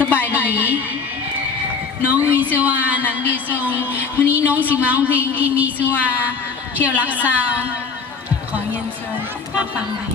สบายดีน้องมีชื่อว่าหนังดีทรงวันนี้น้องสิมาร้องเพลงที่มีชื่อว่าเที่ยวรักสาวขอเย็นเชิญมาฟังหน่อย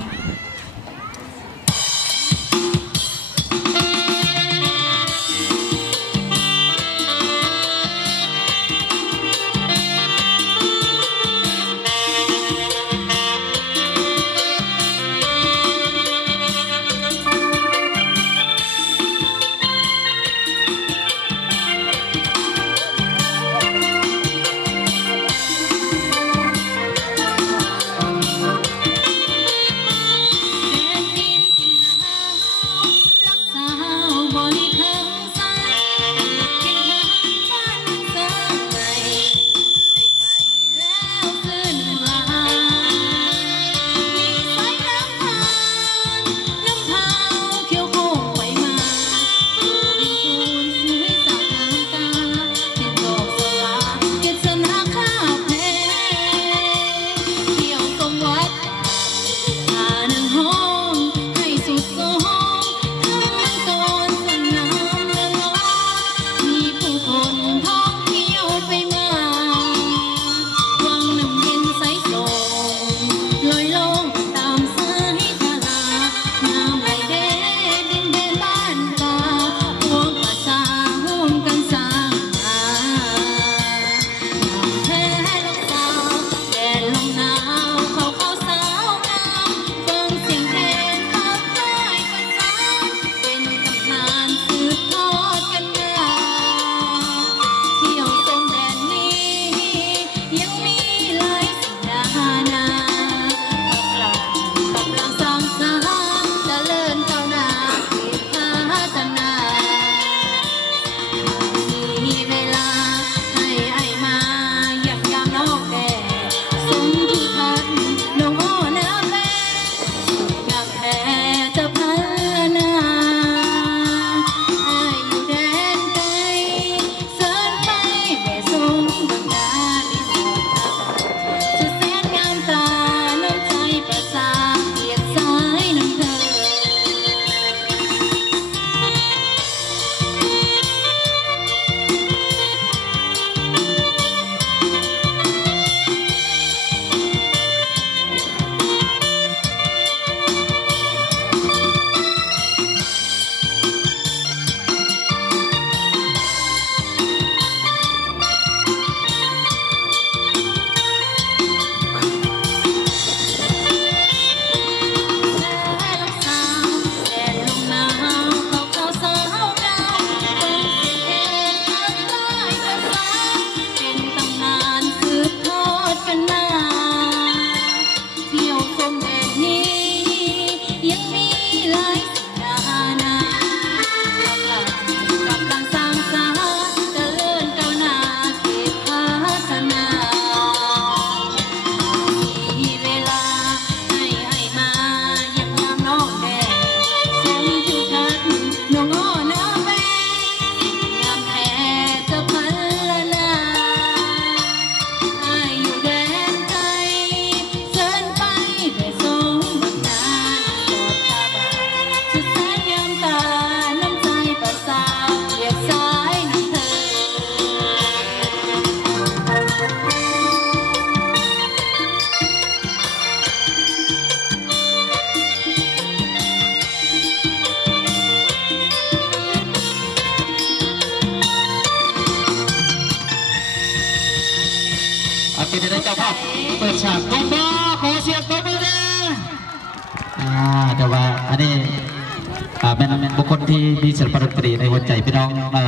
กินได้เจ้าภาพเปิดฉากกองบอขอเสียงตบมือนะแต่ว่าอันนี้เป็นบุคคลที่มีศิลปะดนตรีในหัวใจพี่น้อง